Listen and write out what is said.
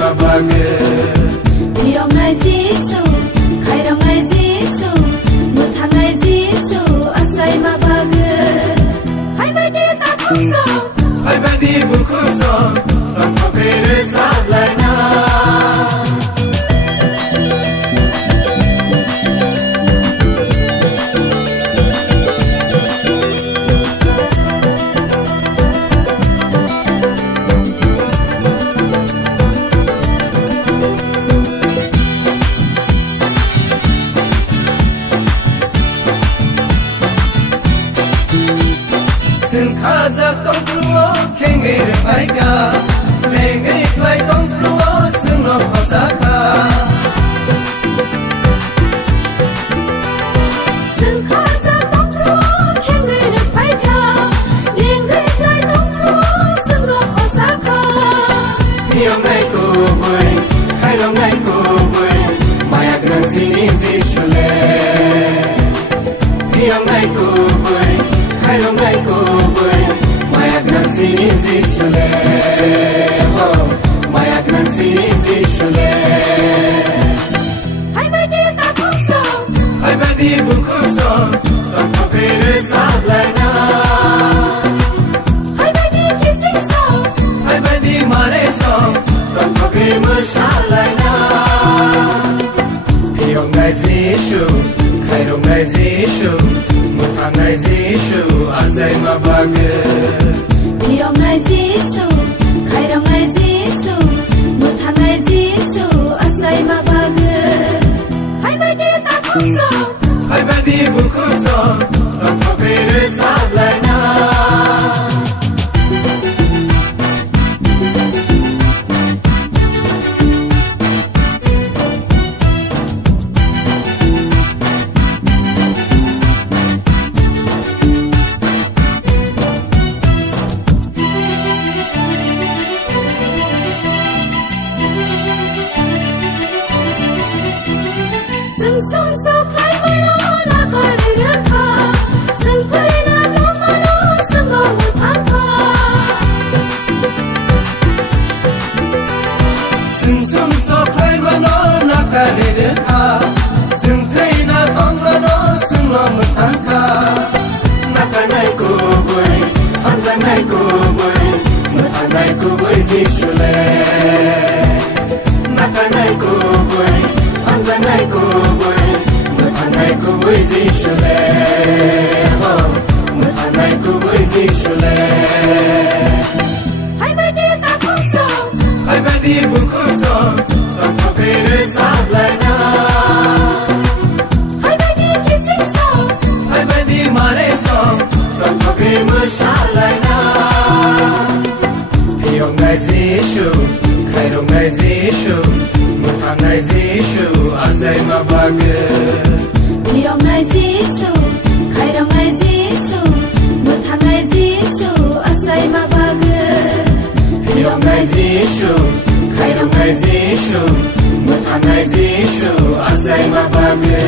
mabage Piyong ngai Jisu khairong ngai Jisu muthang ngai Jisu asai mabage hai bai di ta khongso hai bai di bukhuso ram thopere sablana Sing khaza tong truo khengir paiga lengai plai tong truo sing no khosaka Sing khaza tong truo khengir paiga lengai plai tong truo sing no khosaka Piyong ngai ko boy khairong ngai ko boy maya grang sini jishule Piyong ngai ko boy khairong ngai ko boy maya grang sini jishule ho maya grang sini jishule hai bai di ta khongso hai bai di bukhuso ram thopere sablana hai bai di kissing so hai bai di mare so ram thopere mushalana Piyong ngai Jishu khairong ngai Jishu muthang ngai Jishu asai mabage Piyong ngai Jisu khairong ngai Jisu muthang ngai Jisu asai mabage hai bai di ta khongso hai bai di bukhuso ram thopere sablana Sing song so khai mano na kare rakha sing khai na to mano sing go thakha Sing sum so khai mano na kare rekha Sing thai na tong mano sing lo mutanka Na kanai ko boy han zanai ko boy mutanai ko boy jishule Na kanai ko boy han zanai ko boy mutanai ko boy jishule ho mutanai ko boy jishule hai bai di ta khongso hai bai di bukhuso ram thopere sablana hai bai di kissing so hai bai di mare so ram thopere mushalana Piyong ngai Jishu khairong ngai Jishu muthang ngai Jishu asai mabage Piyong ngai Jisu khairong ngai Jisu muthang ngai Jisu asai mabage Piyong ngai Jishu khairong ngai Jishu muthang ngai Jishu asai mabage